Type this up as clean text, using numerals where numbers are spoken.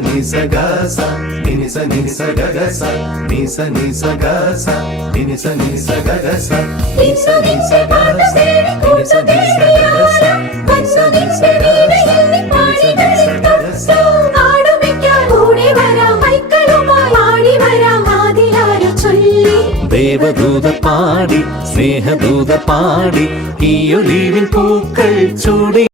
ni sa ga sa ni sa ga ga sa ni sa ga sa ni sa ga ga sa നിൻസെ പാട്ടതേടി കൂട്ടുതേടിയാരാ മനസ്സൊന്നിൻസെ വീണയിൽ പാടികളിൽ ആടുവെക്കാൻ ഓടി വരാം മൈക്കളുമായി ആടി വരാം ആദിലാരോ ചൊല്ലി ദേവദൂത പാടി സ്നേഹദൂത പാടി ഈ ഒലിവിൻ പൂക്കൾ ചൂടി